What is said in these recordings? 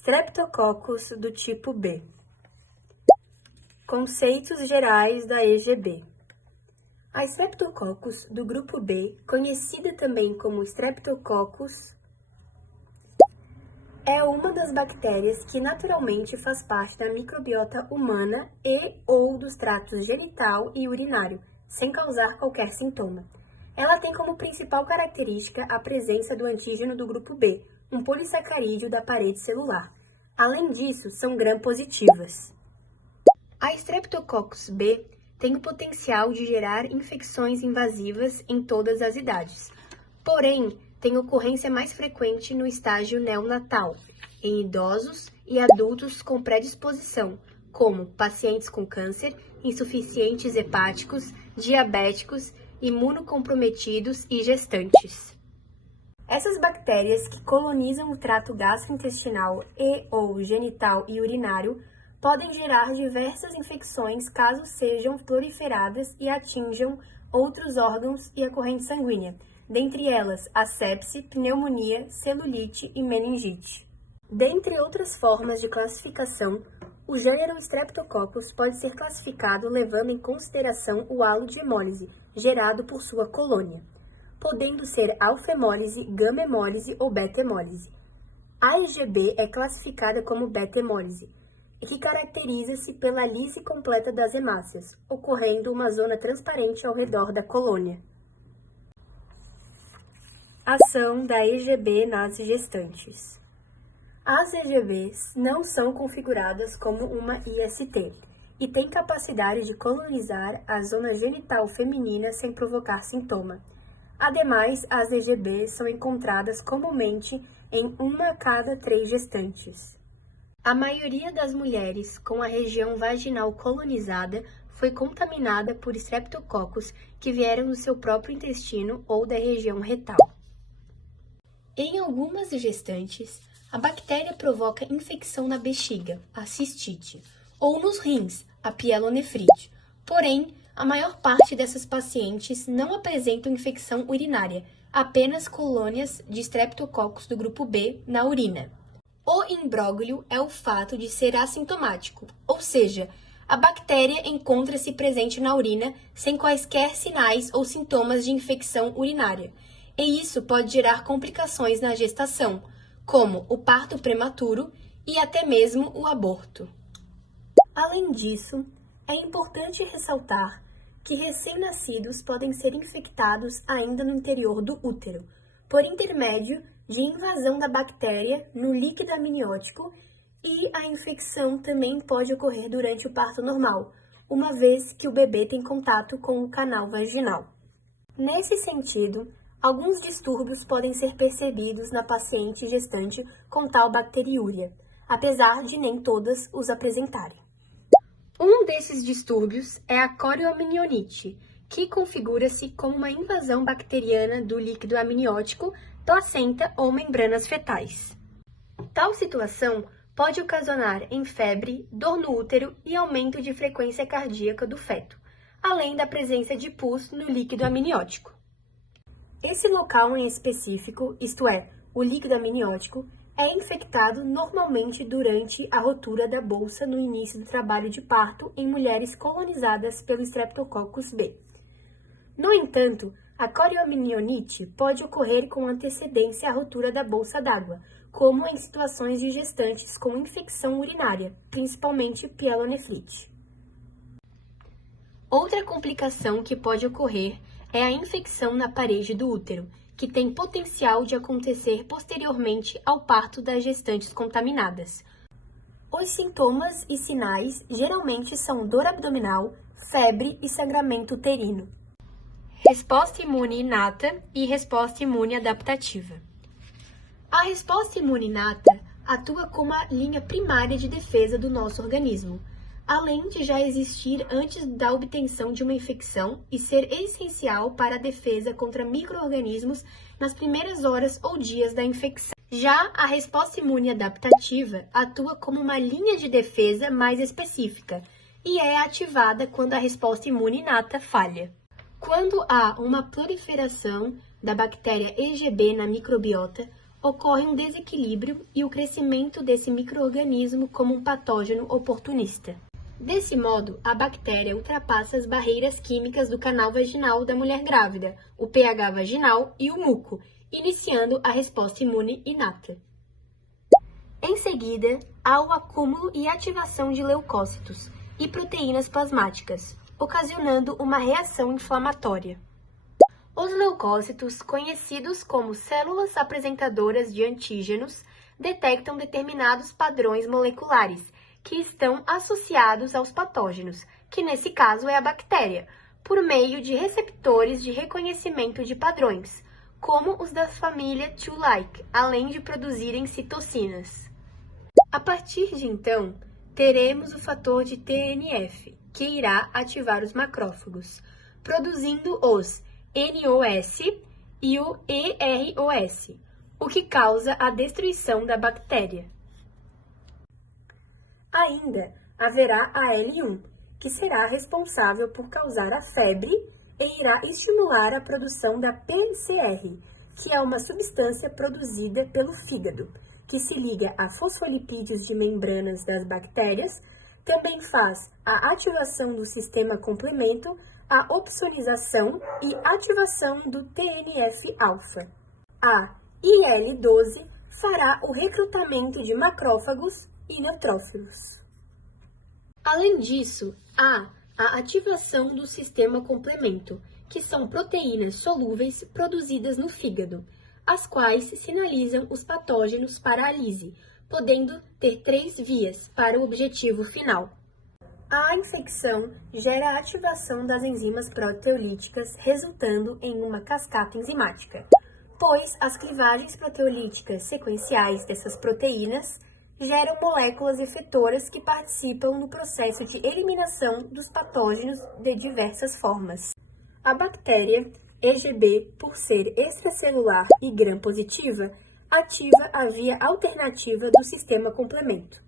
Streptococcus do tipo B. Conceitos gerais da EGB. A Streptococcus do grupo B, conhecida também como Streptococcus, é uma das bactérias que naturalmente faz parte da microbiota humana e/ou dos tratos genital e urinário, sem causar qualquer sintoma. Ela tem como principal característica a presença do antígeno do grupo B, um polissacarídeo da parede celular. Além disso, são gram-positivas. A Streptococcus B tem o potencial de gerar infecções invasivas em todas as idades, porém, tem ocorrência mais frequente no estágio neonatal, em idosos e adultos com predisposição, como pacientes com câncer, insuficientes hepáticos, diabéticos, imunocomprometidos e gestantes. Essas bactérias que colonizam o trato gastrointestinal e/ou genital e urinário podem gerar diversas infecções caso sejam proliferadas e atinjam outros órgãos e a corrente sanguínea, dentre elas a sepse, pneumonia, celulite e meningite. Dentre outras formas de classificação, o gênero Streptococcus pode ser classificado levando em consideração o halo de hemólise, gerado por sua colônia, podendo ser alfa-hemólise, gama-hemólise ou beta-hemólise. A EGB é classificada como beta-hemólise, que caracteriza-se pela lise completa das hemácias, ocorrendo uma zona transparente ao redor da colônia. Ação da EGB nas gestantes. As EGBs não são configuradas como uma IST e têm capacidade de colonizar a zona genital feminina sem provocar sintoma. Ademais, as EGBs são encontradas comumente em 1 a cada 3 gestantes. A maioria das mulheres com a região vaginal colonizada foi contaminada por Streptococcus que vieram do seu próprio intestino ou da região retal. Em algumas gestantes, a bactéria provoca infecção na bexiga, a cistite, ou nos rins, a pielonefrite. Porém, a maior parte dessas pacientes não apresentam infecção urinária, apenas colônias de Streptococcus do grupo B na urina. O imbróglio é o fato de ser assintomático, ou seja, a bactéria encontra-se presente na urina sem quaisquer sinais ou sintomas de infecção urinária, e isso pode gerar complicações na gestação, como o parto prematuro e até mesmo o aborto. Além disso, é importante ressaltar que recém-nascidos podem ser infectados ainda no interior do útero, por intermédio de invasão da bactéria no líquido amniótico, e a infecção também pode ocorrer durante o parto normal, uma vez que o bebê tem contato com o canal vaginal. Nesse sentido, alguns distúrbios podem ser percebidos na paciente gestante com tal bacteriúria, apesar de nem todas os apresentarem. Um desses distúrbios é a corioamnionite, que configura-se como uma invasão bacteriana do líquido amniótico, placenta ou membranas fetais. Tal situação pode ocasionar em febre, dor no útero e aumento de frequência cardíaca do feto, além da presença de pus no líquido amniótico. Esse local em específico, isto é, o líquido amniótico, é infectado normalmente durante a rotura da bolsa no início do trabalho de parto em mulheres colonizadas pelo Streptococcus B. No entanto, a corioamnionite pode ocorrer com antecedência à rotura da bolsa d'água, como em situações de gestantes com infecção urinária, principalmente pielonefrite. Outra complicação que pode ocorrer é a infecção na parede do útero, que tem potencial de acontecer posteriormente ao parto das gestantes contaminadas. Os sintomas e sinais geralmente são dor abdominal, febre e sangramento uterino. Resposta imune inata e resposta imune adaptativa. A resposta imune inata atua como a linha primária de defesa do nosso organismo, além de já existir antes da obtenção de uma infecção e ser essencial para a defesa contra micro-organismos nas primeiras horas ou dias da infecção. Já a resposta imune adaptativa atua como uma linha de defesa mais específica e é ativada quando a resposta imune inata falha. Quando há uma proliferação da bactéria EGB na microbiota, ocorre um desequilíbrio e o crescimento desse micro-organismo como um patógeno oportunista. Desse modo, a bactéria ultrapassa as barreiras químicas do canal vaginal da mulher grávida, o pH vaginal e o muco, iniciando a resposta imune inata. Em seguida, há o acúmulo e ativação de leucócitos e proteínas plasmáticas, ocasionando uma reação inflamatória. Os leucócitos, conhecidos como células apresentadoras de antígenos, detectam determinados padrões moleculares que estão associados aos patógenos, que nesse caso é a bactéria, por meio de receptores de reconhecimento de padrões, como os da família Toll-like, além de produzirem citocinas. A partir de então, teremos o fator de TNF, que irá ativar os macrófagos, produzindo os NOS e o EROS, o que causa a destruição da bactéria. Ainda haverá a L1, que será responsável por causar a febre e irá estimular a produção da PCR, que é uma substância produzida pelo fígado, que se liga a fosfolipídios de membranas das bactérias, também faz a ativação do sistema complemento, a opsonização e ativação do TNF-alfa. A IL-12 fará o recrutamento de macrófagos e neutrófilos. Além disso, há a ativação do sistema complemento, que são proteínas solúveis produzidas no fígado, as quais sinalizam os patógenos para a lise, podendo ter 3 vias para o objetivo final. A infecção gera a ativação das enzimas proteolíticas, resultando em uma cascata enzimática, pois as clivagens proteolíticas sequenciais dessas proteínas geram moléculas efetoras que participam no processo de eliminação dos patógenos de diversas formas. A bactéria EGB, por ser extracelular e gram-positiva, ativa a via alternativa do sistema complemento.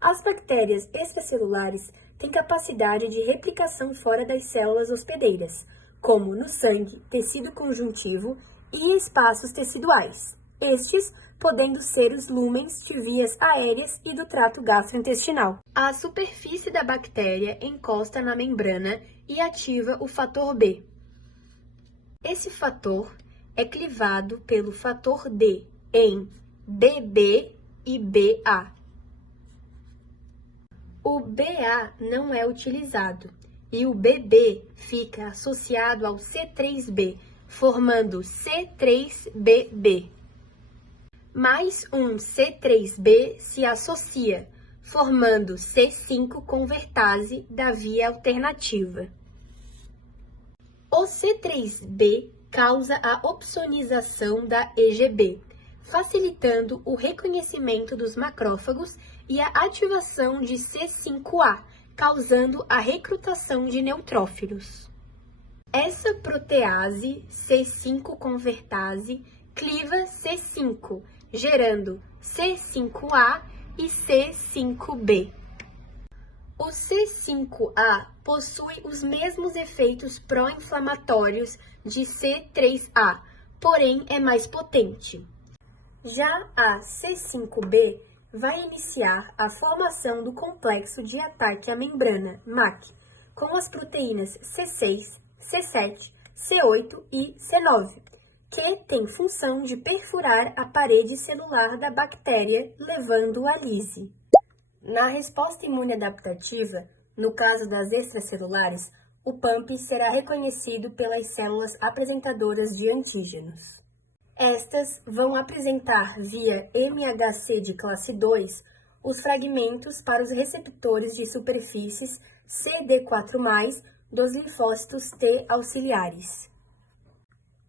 As bactérias extracelulares têm capacidade de replicação fora das células hospedeiras, como no sangue, tecido conjuntivo e espaços teciduais, estes podendo ser os lúmens de vias aéreas e do trato gastrointestinal. A superfície da bactéria encosta na membrana e ativa o fator B. Esse fator é clivado pelo fator D em BB e BA. O BA não é utilizado e o BB fica associado ao C3B, formando C3BB. Mais um C3B se associa, formando C5-convertase da via alternativa. O C3B causa a opsonização da EGB, facilitando o reconhecimento dos macrófagos e a ativação de C5A, causando a recrutação de neutrófilos. Essa protease C5-convertase cliva C5, gerando C5A e C5B. O C5A possui os mesmos efeitos pró-inflamatórios de C3A, porém é mais potente. Já a C5B vai iniciar a formação do complexo de ataque à membrana, MAC, com as proteínas C6, C7, C8 e C9, que tem função de perfurar a parede celular da bactéria, levando à lise. Na resposta imune adaptativa, no caso das extracelulares, o PAMP será reconhecido pelas células apresentadoras de antígenos. Estas vão apresentar via MHC de classe 2 os fragmentos para os receptores de superfícies CD4+, dos linfócitos T auxiliares.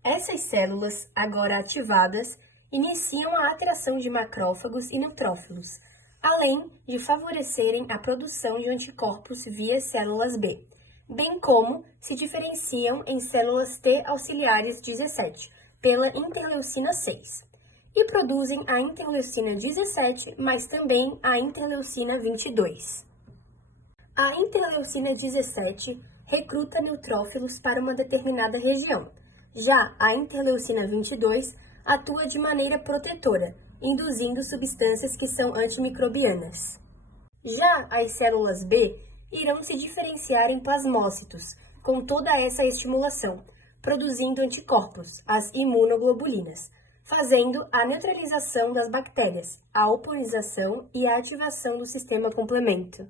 Essas células, agora ativadas, iniciam a atração de macrófagos e neutrófilos, além de favorecerem a produção de anticorpos via células B, bem como se diferenciam em células T auxiliares 17, pela interleucina 6, e produzem a interleucina 17, mas também a interleucina 22. A interleucina 17 recruta neutrófilos para uma determinada região. Já a interleucina 22 atua de maneira protetora, induzindo substâncias que são antimicrobianas. Já as células B irão se diferenciar em plasmócitos, com toda essa estimulação, produzindo anticorpos, as imunoglobulinas, fazendo a neutralização das bactérias, a oponização e a ativação do sistema complemento.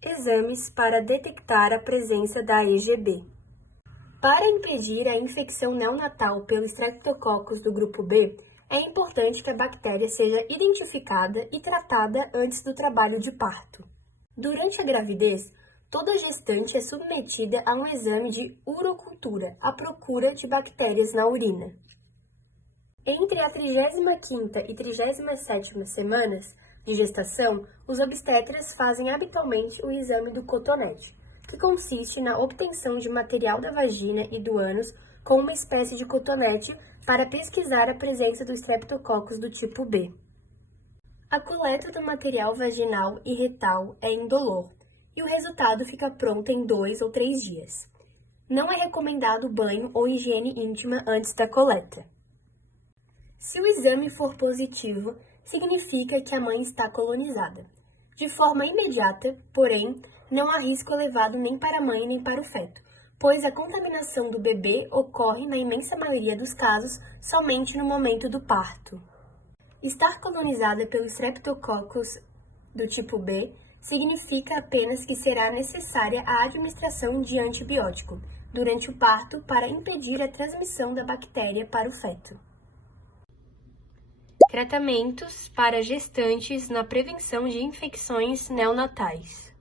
Exames para detectar a presença da EGB. Para impedir a infecção neonatal pelo Streptococcus do grupo B, é importante que a bactéria seja identificada e tratada antes do trabalho de parto. Durante a gravidez, toda gestante é submetida a um exame de urocultura, à procura de bactérias na urina. Entre a 35ª e 37ª semanas de gestação, os obstetras fazem habitualmente o exame do cotonete, que consiste na obtenção de material da vagina e do ânus com uma espécie de cotonete para pesquisar a presença do Streptococcus do tipo B. A coleta do material vaginal e retal é indolor, e o resultado fica pronto em 2 ou 3 dias. Não é recomendado banho ou higiene íntima antes da coleta. Se o exame for positivo, significa que a mãe está colonizada. De forma imediata, porém, não há risco elevado nem para a mãe nem para o feto, pois a contaminação do bebê ocorre, na imensa maioria dos casos, somente no momento do parto. Estar colonizada pelo Streptococcus do tipo B significa apenas que será necessária a administração de antibiótico durante o parto para impedir a transmissão da bactéria para o feto. Tratamentos para gestantes na prevenção de infecções neonatais.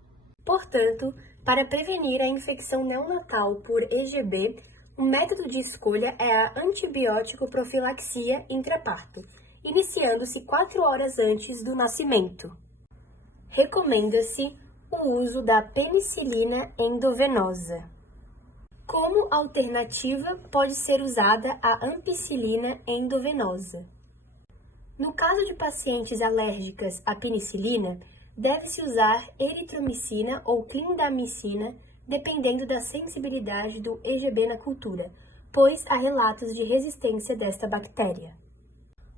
Portanto, para prevenir a infecção neonatal por EGB, o método de escolha é a antibiótico profilaxia intraparto, iniciando-se 4 horas antes do nascimento. Recomenda-se o uso da penicilina endovenosa. Como alternativa, pode ser usada a ampicilina endovenosa. No caso de pacientes alérgicas à penicilina, deve-se usar eritromicina ou clindamicina, dependendo da sensibilidade do EGB na cultura, pois há relatos de resistência desta bactéria.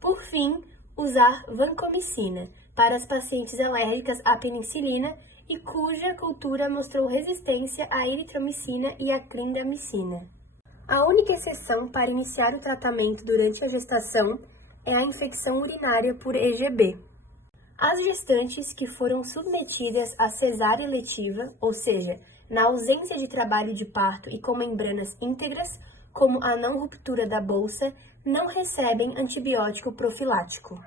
Por fim, usar vancomicina para as pacientes alérgicas à penicilina e cuja cultura mostrou resistência à eritromicina e à clindamicina. A única exceção para iniciar o tratamento durante a gestação é a infecção urinária por EGB. As gestantes que foram submetidas a cesárea letiva, ou seja, na ausência de trabalho de parto e com membranas íntegras, como a não ruptura da bolsa, não recebem antibiótico profilático.